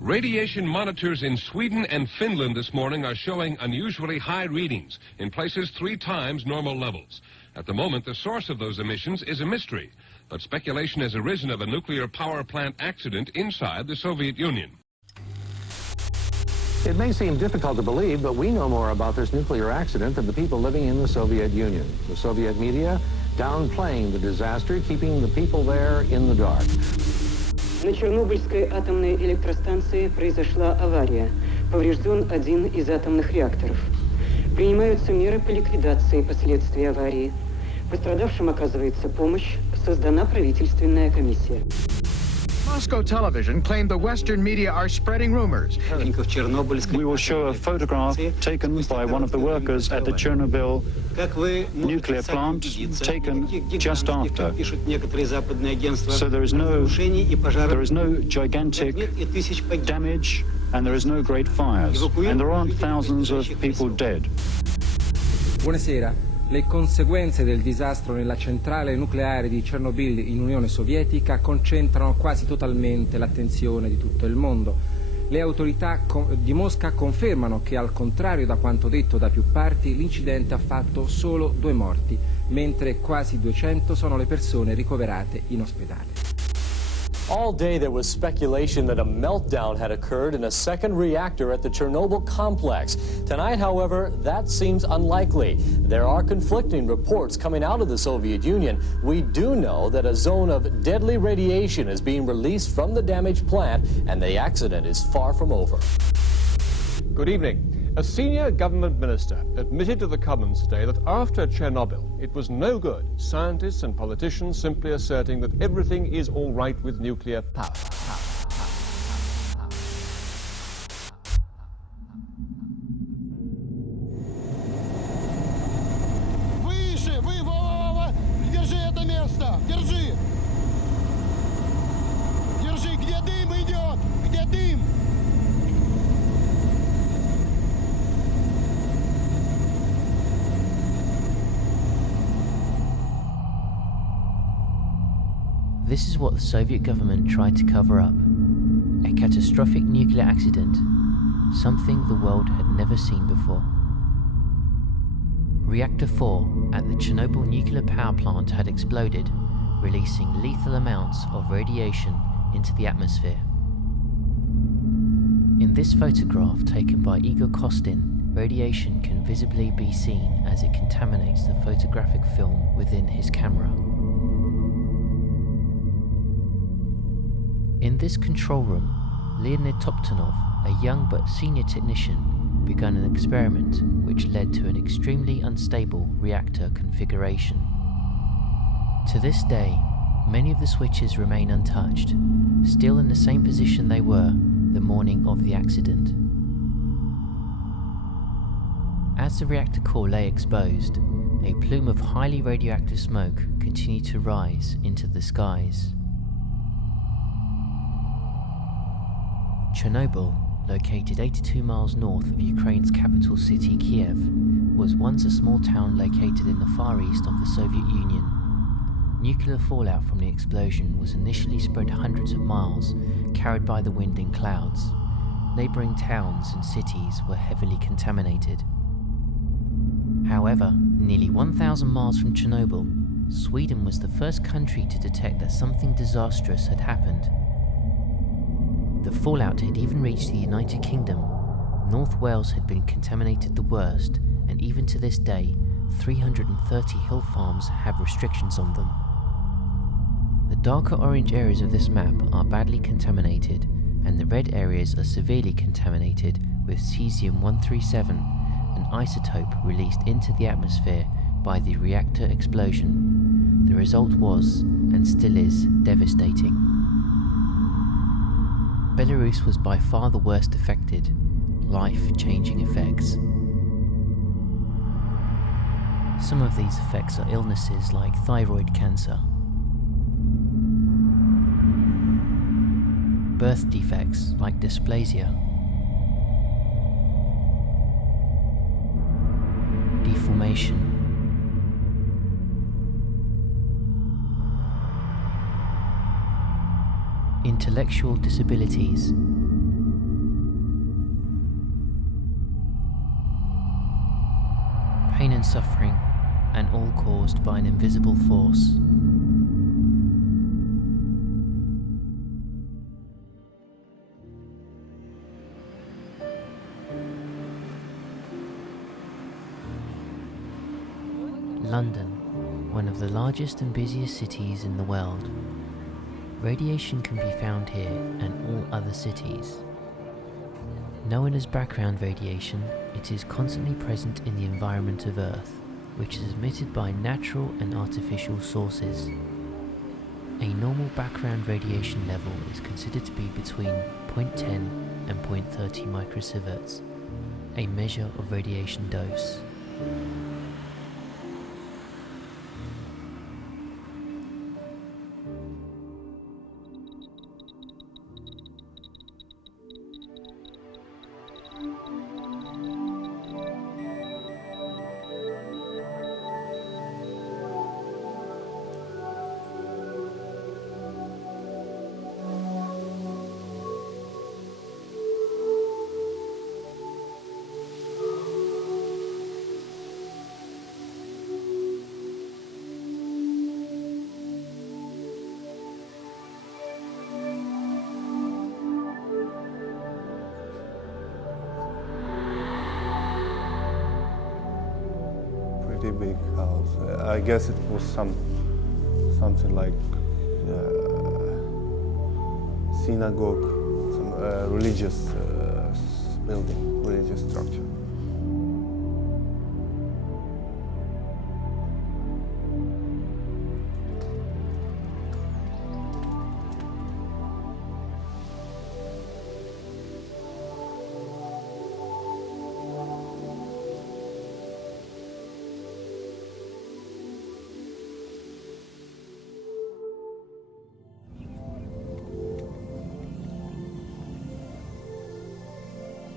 Radiation monitors in Sweden and Finland this morning are showing unusually high readings, in places 3 times normal levels. At the moment, the source of those emissions is a mystery, but speculation has arisen of a nuclear power plant accident inside the Soviet Union. It may seem difficult to believe, but we know more about this nuclear accident than the people living in the Soviet Union. The Soviet media downplaying the disaster, keeping the people there in the dark. На Чернобыльской атомной электростанции произошла авария. Поврежден один из атомных реакторов. Принимаются меры по ликвидации последствий аварии. Пострадавшим оказывается помощь. Создана правительственная комиссия. Moscow television claimed the Western media are spreading rumors. We will show a photograph taken by one of the workers at the Chernobyl nuclear plant, taken just after. So there is no gigantic damage and there is no great fires. And there aren't thousands of people dead. Buonasera. Le conseguenze del disastro nella centrale nucleare di Chernobyl in Unione Sovietica concentrano quasi totalmente l'attenzione di tutto il mondo. Le autorità di Mosca confermano che, al contrario da quanto detto da più parti, l'incidente ha fatto solo 2 morti, mentre quasi 200 sono le persone ricoverate in ospedale. All day there was speculation that a meltdown had occurred in a second reactor at the Chernobyl complex. Tonight, however, that seems unlikely. There are conflicting reports coming out of the Soviet Union. We do know that a zone of deadly radiation is being released from the damaged plant, and the accident is far from over. Good evening. A senior government minister admitted to the Commons today that after Chernobyl, it was no good scientists and politicians simply asserting that everything is all right with nuclear power. Выше! Держи это место! Держи! Держи! Где дым идет? Где дым? This is what the Soviet government tried to cover up. A catastrophic nuclear accident, something the world had never seen before. Reactor 4 at the Chernobyl nuclear power plant had exploded, releasing lethal amounts of radiation into the atmosphere. In this photograph taken by Igor Kostin, radiation can visibly be seen as it contaminates the photographic film within his camera. In this control room, Leonid Toptonov, a young but senior technician, began an experiment which led to an extremely unstable reactor configuration. To this day, many of the switches remain untouched, still in the same position they were the morning of the accident. As the reactor core lay exposed, a plume of highly radioactive smoke continued to rise into the skies. Chernobyl, located 82 miles north of Ukraine's capital city Kiev, was once a small town located in the far east of the Soviet Union. Nuclear fallout from the explosion was initially spread hundreds of miles, carried by the wind in clouds. Neighbouring towns and cities were heavily contaminated. However, nearly 1,000 miles from Chernobyl, Sweden was the first country to detect that something disastrous had happened. The fallout had even reached the United Kingdom. North Wales had been contaminated the worst, and even to this day, 330 hill farms have restrictions on them. The darker orange areas of this map are badly contaminated, and the red areas are severely contaminated with cesium-137, an isotope released into the atmosphere by the reactor explosion. The result was, and still is, devastating. Belarus was by far the worst affected, life-changing effects. Some of these effects are illnesses like thyroid cancer, birth defects like dysplasia, deformation, intellectual disabilities, suffering, and all caused by an invisible force. London, one of the largest and busiest cities in the world. Radiation can be found here and all other cities. Known as background radiation, it is constantly present in the environment of Earth, which is emitted by natural and artificial sources. A normal background radiation level is considered to be between 0.10 and 0.30 microsieverts, a measure of radiation dose. Pretty big house. I guess it was something like synagogue, some religious building, religious structure.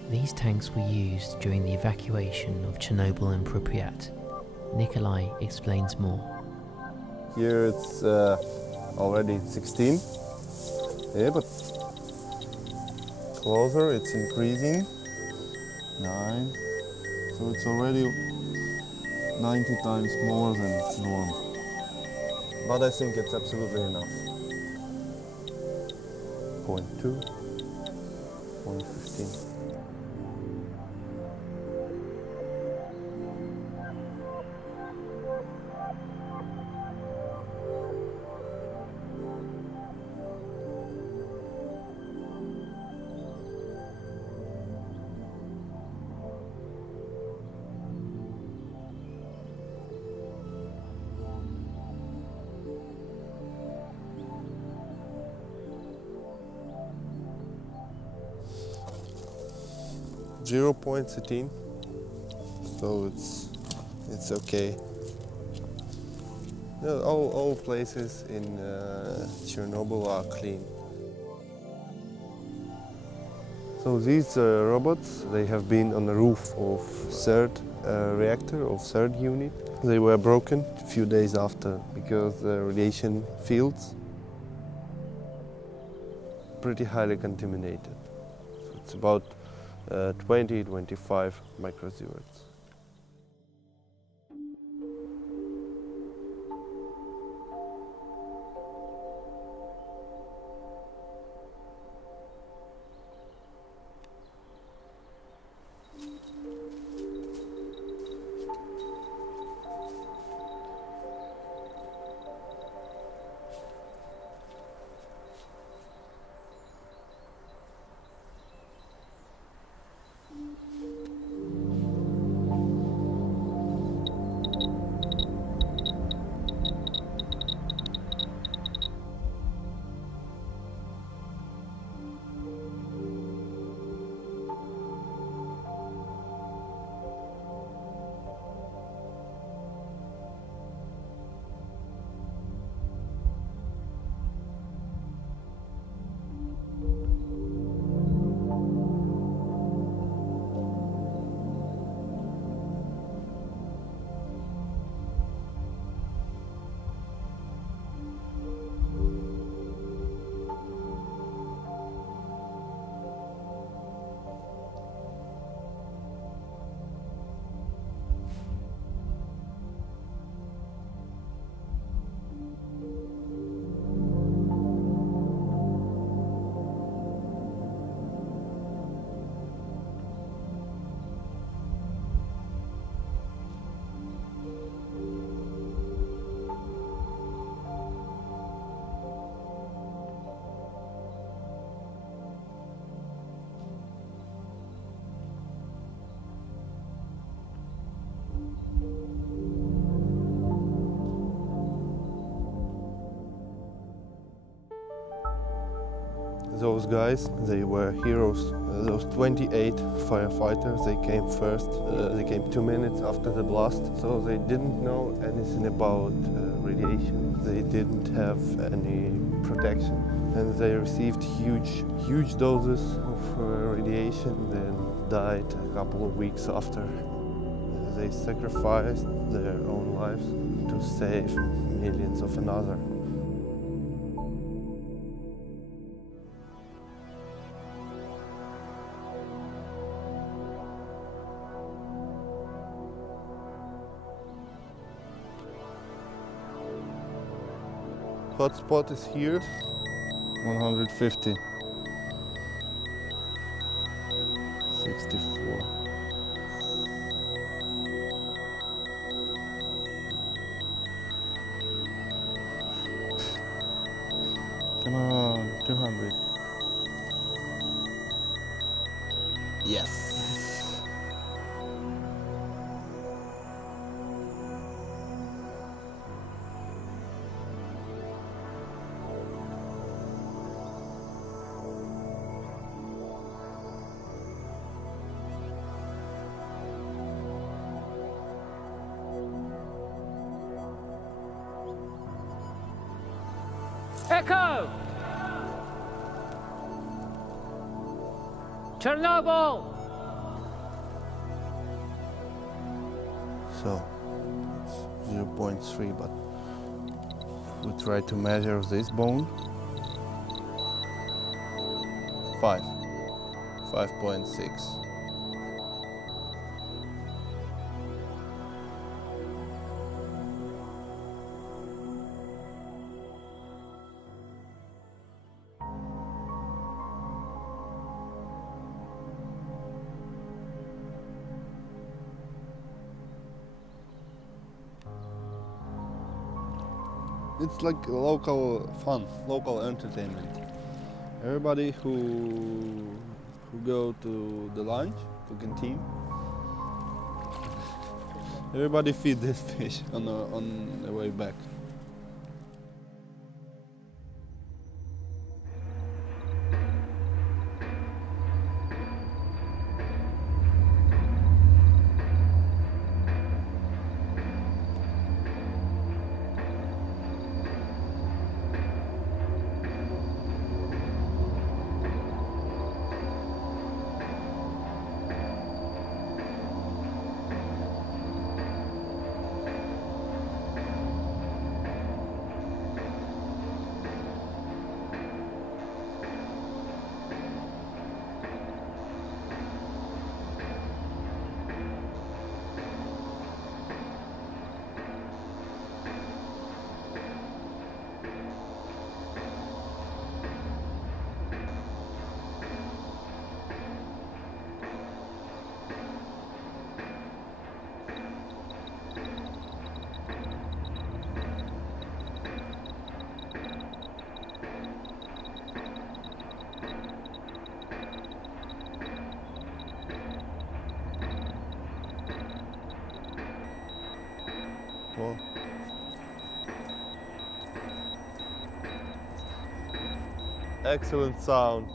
These tanks were used during the evacuation of Chernobyl and Pripyat. Nikolai explains more. Here it's already 16, yeah, but closer it's increasing, 9, so it's already 90 times more than normal. But I think it's absolutely enough. 0.2, 1.15. .13, so it's okay. Yeah, all places in Chernobyl are clean. So these robots, they have been on the roof of third reactor, of third unit. They were broken a few days after because the radiation fields pretty highly contaminated. So it's about 20-25 microsieverts. Those guys, they were heroes. Those 28 firefighters, they came first. They came 2 minutes after the blast, so they didn't know anything about radiation. They didn't have any protection, and they received huge doses of radiation, then died a couple of weeks after. They sacrificed their own lives to save millions of another. Hotspot is here, 150, 64. Come on, 200. Yes. Echo! Chernobyl! So, it's 0.3, but we try to measure this bone. 5.6. It's like local fun, local entertainment. Everybody who go to the lunch, to canteen, everybody feed this fish on the way back. Well, excellent sound.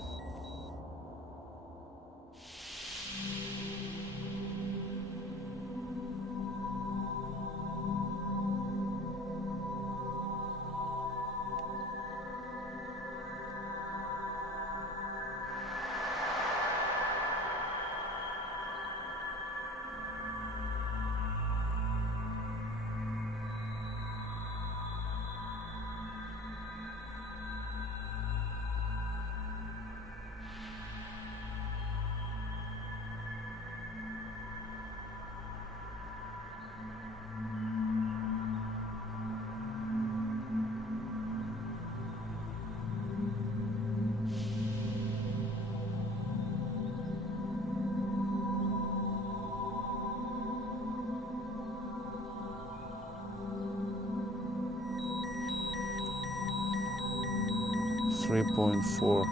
.4,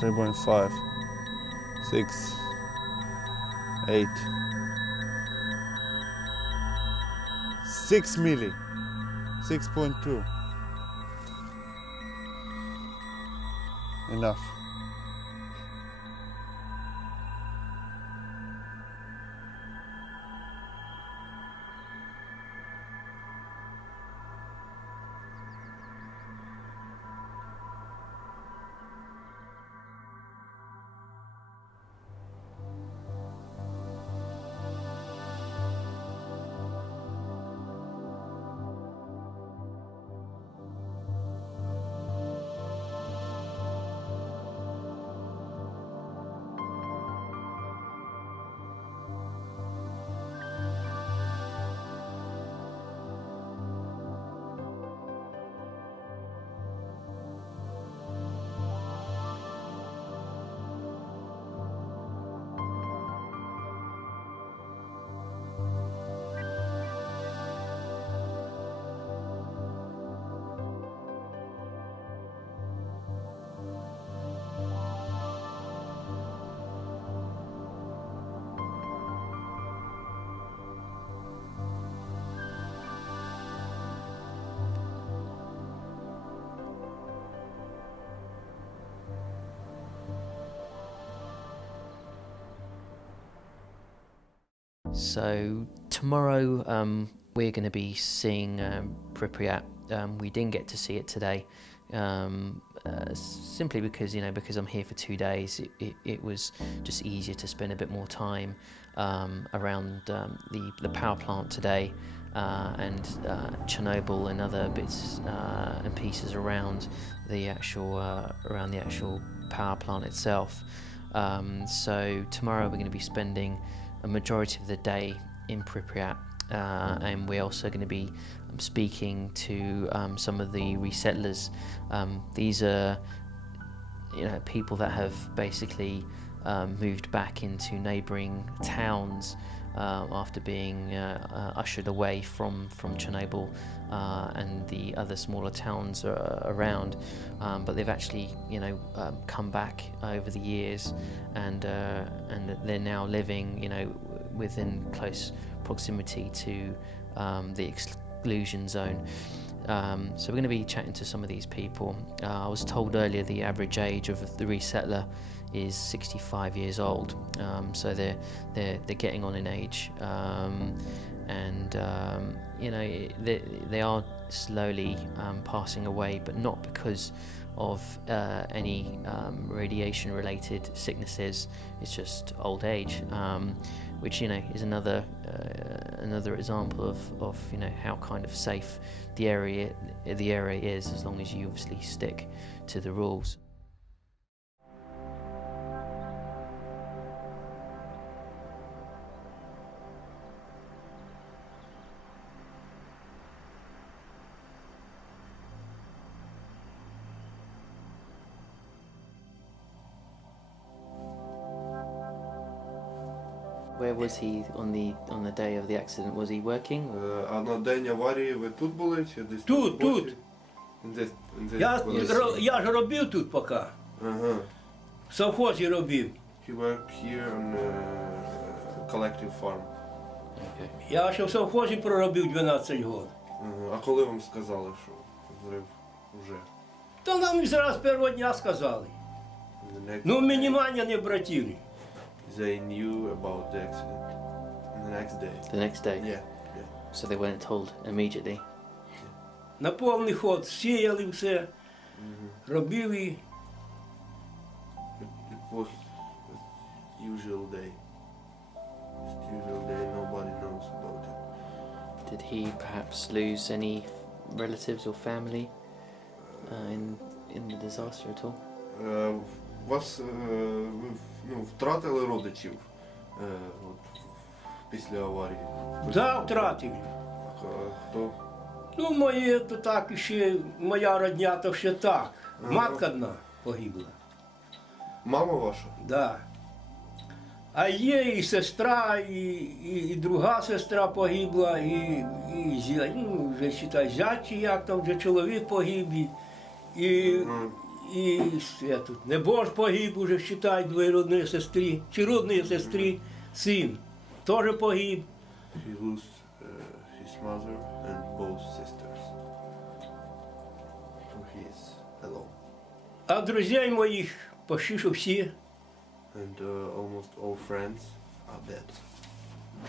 3.5, 6, 8, 6 milli, 6.2. enough. So tomorrow we're going to be seeing Pripyat. We didn't get to see it today, simply because because I'm here for 2 days. It was just easier to spend a bit more time around the power plant today and Chernobyl and other bits and pieces around the actual power plant itself. So tomorrow we're going to be spending a majority of the day in Pripyat, and we're also going to be speaking to some of the resettlers. These are people that have basically moved back into neighbouring towns after being ushered away from Chernobyl and the other smaller towns around, but they've actually come back over the years, and they're now living within close proximity to the exclusion zone. So we're going to be chatting to some of these people. I was told earlier the average age of the resettler is 65 years old, so they're getting on in age, and they are slowly passing away, but not because of any radiation-related sicknesses. It's just old age, which is another example of how kind of safe the area is, as long as you obviously stick to the rules. Where was he on the day of the accident? Was he working? А на день аварії ви тут були чи десь? Тут. Я ж робив тут поки. Ага. В совхозі робив. He worked here on a collective farm. Okay. Я ще в совхозі проробив 12 років. А коли вам сказали, що взрив вже? Та нам зразу з першого дня сказали. Ну, мінімально не обратили. They knew about the accident the next day. The next day? Yeah. So they weren't told immediately? На повний ход сіяли все, робили. It was usual day. Usual day, nobody knows about it. Did he perhaps lose any relatives or family in the disaster at all? Вас втратили родичів після аварії? Да, втратив. Хто? Ну, моє то так ще, моя родня то ще так. Матка одна погибла. Мама ваша? Да. А є і сестра, і друга сестра погибла, і вже считай, зять, як там вже чоловік погиб, і тут небож погиб, уже считай, двоє родної сестри, чи родної сестри, син, теж погиб. He lost his mother and both sisters. So he is alone. А друзей моїх почти що всі. And almost all friends are dead.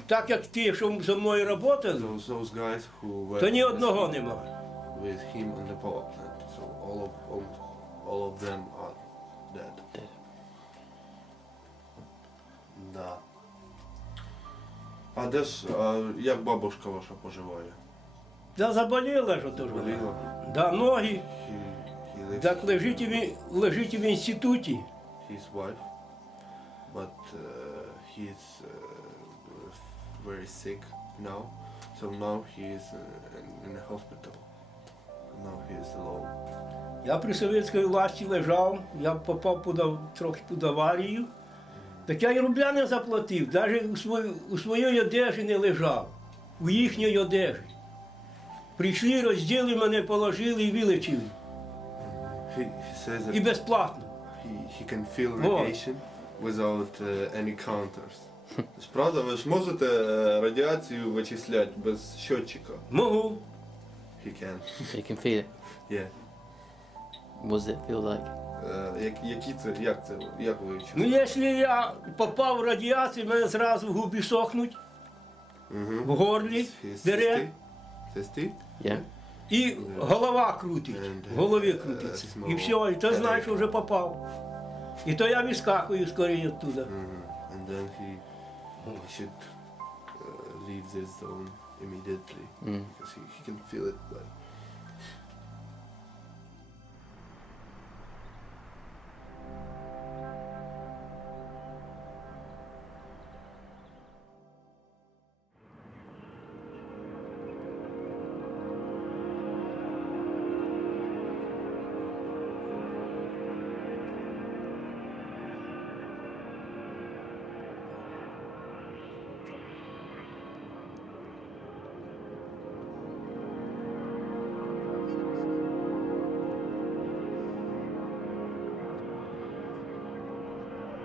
Так як ті, що зі мною працювали, Those guys who were то ні одного нема. with him on the power plant. So all of them are dead. Да. А де ж, як бабушка ваша поживає? Да заболіла ж ото ж. Заболіла? Да, ноги. He lives Так лежить в інституті. his wife, but he's very sick now. So now he is in a hospital. Now he is alone. Я при совєтській власті лежав, я попав трохи під аварію. Так я й рубля не заплатив, навіть у своїй одежі не лежав, у їхній одежі. Прийшли, розділи мене, положили і вилечили. He says that І безплатно. he can feel radiation without any counters. Правда, ви ж можете радіацію вичисляти без щотчика? Можу. He can. You can feel it. Yeah. What does it feel like? Як ви чуєте? Ну, якщо я попав в радіацію, мене зразу губи сохнуть, в горлі дере, Yeah. і голова крутить, в голові крутиться. І все, і то знаєш, що вже попав. І то я вискакую скоріше оттуда. And then he should leave this zone immediately because he can feel it. But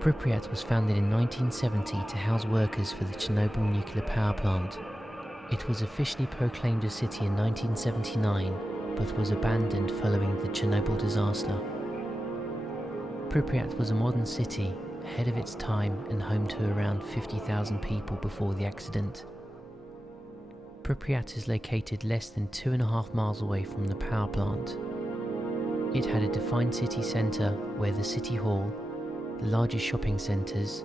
Pripyat was founded in 1970 to house workers for the Chernobyl nuclear power plant. It was officially proclaimed a city in 1979, but was abandoned following the Chernobyl disaster. Pripyat was a modern city, ahead of its time and home to around 50,000 people before the accident. Pripyat is located less than 2.5 miles away from the power plant. It had a defined city centre where the city hall, the largest shopping centres,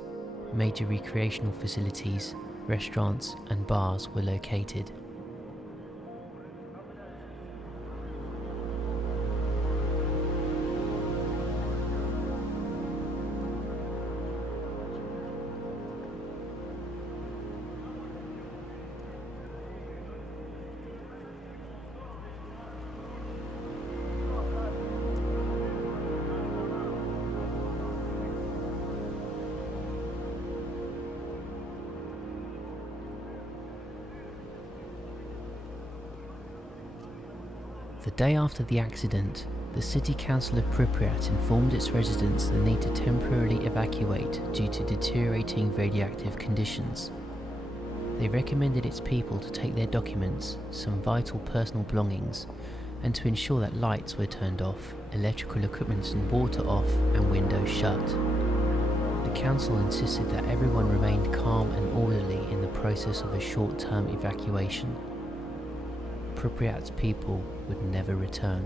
major recreational facilities, restaurants and bars were located. The day after the accident, the city council of Pripyat informed its residents the need to temporarily evacuate due to deteriorating radioactive conditions. They recommended its people to take their documents, some vital personal belongings, and to ensure that lights were turned off, electrical equipment and water off, and windows shut. The council insisted that everyone remained calm and orderly in the process of a short-term evacuation. Pripyat's people would never return.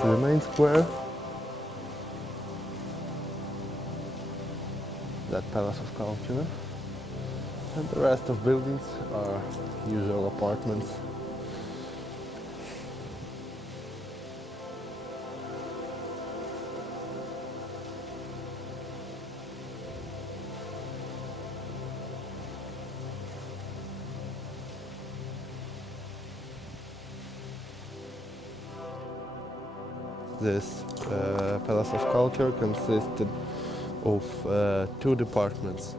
is the main square. That Palace of Culture. And the rest of buildings are usual apartments. This Palace of Culture consisted of two departments,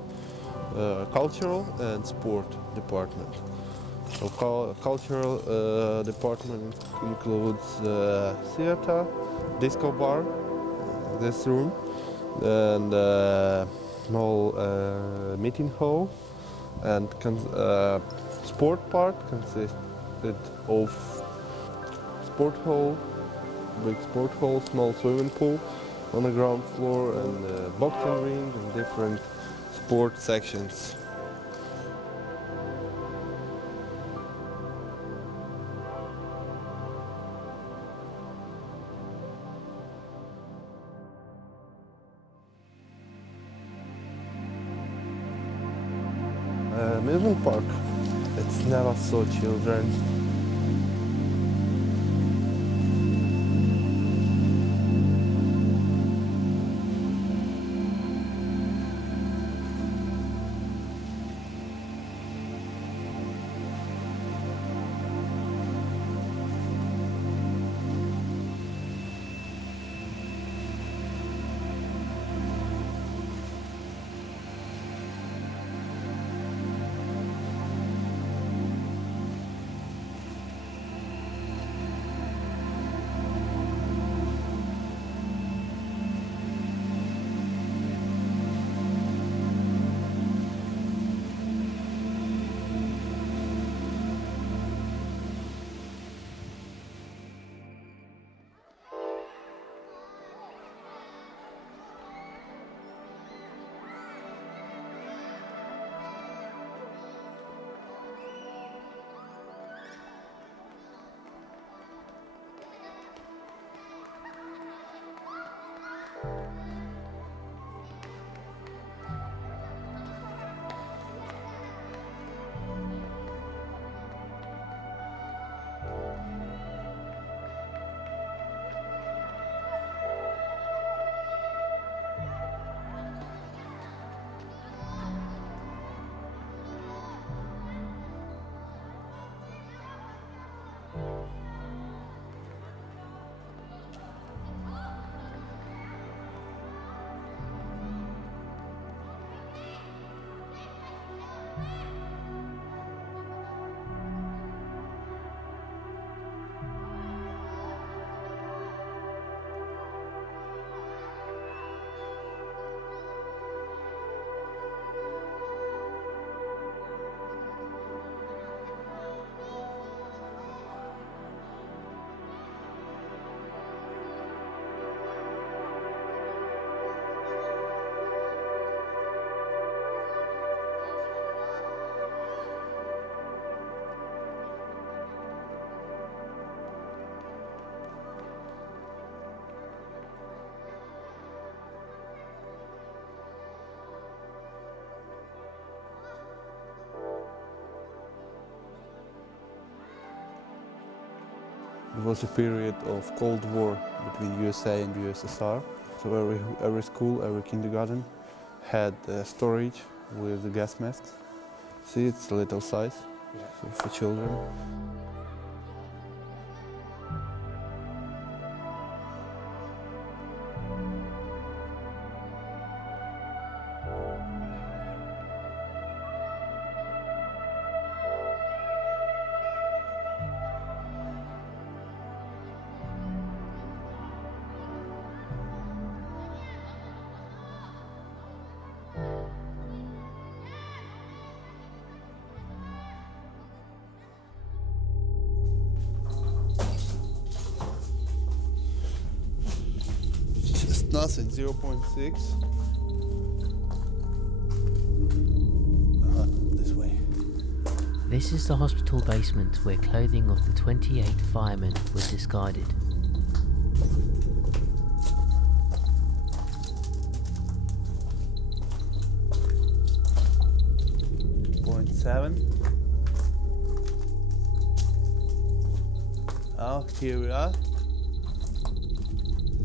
cultural and sport department. So cultural department includes theater, disco bar, this room, and small meeting hall, and sport part consisted of sport hall, big sport hall, small swimming pool on the ground floor, and boxing ring and different sport sections. Amusement park, it's never saw children. It was a period of Cold War between USA and USSR. So every school, every kindergarten had storage with the gas masks. See, it's a little size for children. Nothing, 0.6. This way. This is the hospital basement where clothing of the 28 firemen was discarded. 7. Oh, here we are.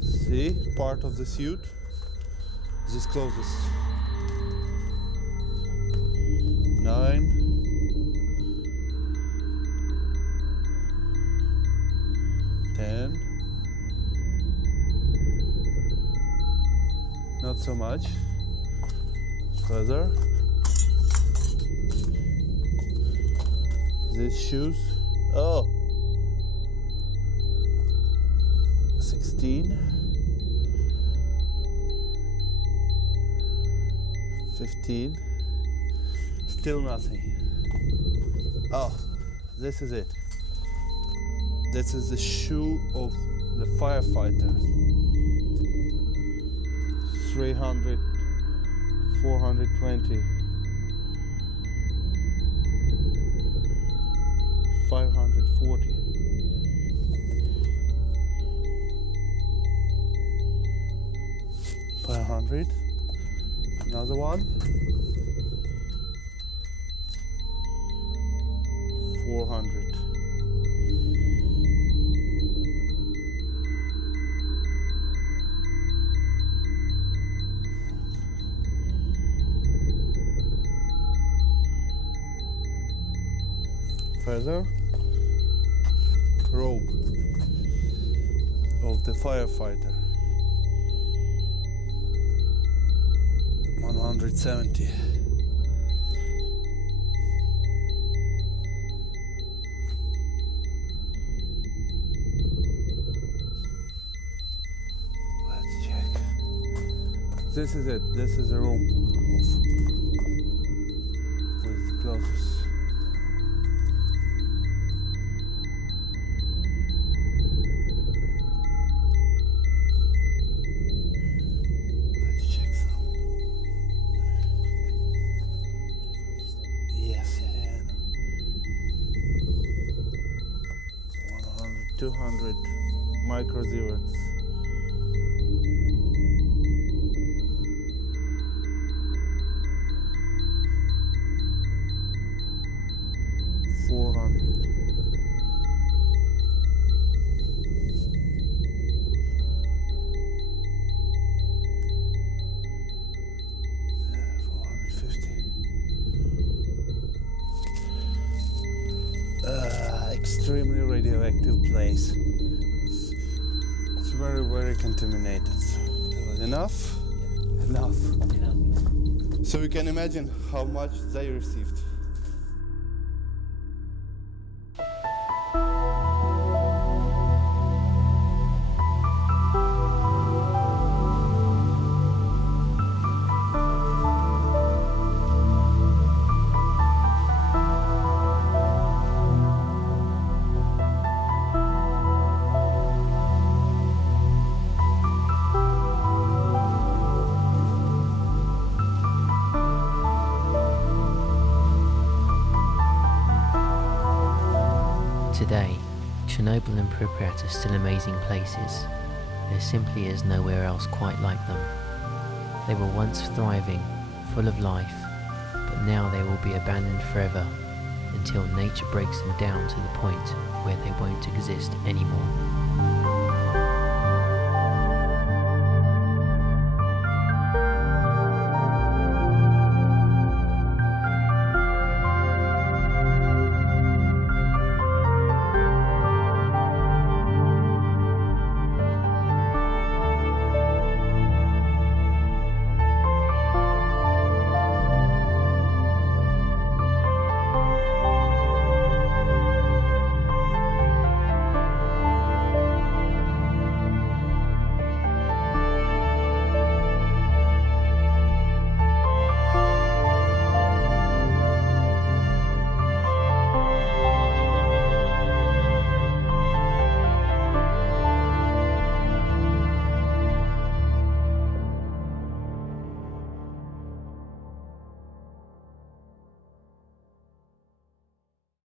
See, part of the suit. This closest. 9. 10. Not so much. Further. These shoes. Oh. 16. 15. Still nothing. Oh, this is it. This is the shoe of the firefighter. 300, 420, 540. 500. Another one. 400. Further, robe of the firefighter. 170. Let's check. This is it. This is a room with clothes. Let's check some. Yes, and 100, 200 micro zivets. 400. 450. Extremely radioactive place. It's very, very contaminated. So, enough? Enough. So you can imagine how much they received. Today, Chernobyl and Pripyat are still amazing places. There simply is nowhere else quite like them. They were once thriving, full of life, but now they will be abandoned forever until nature breaks them down to the point where they won't exist anymore.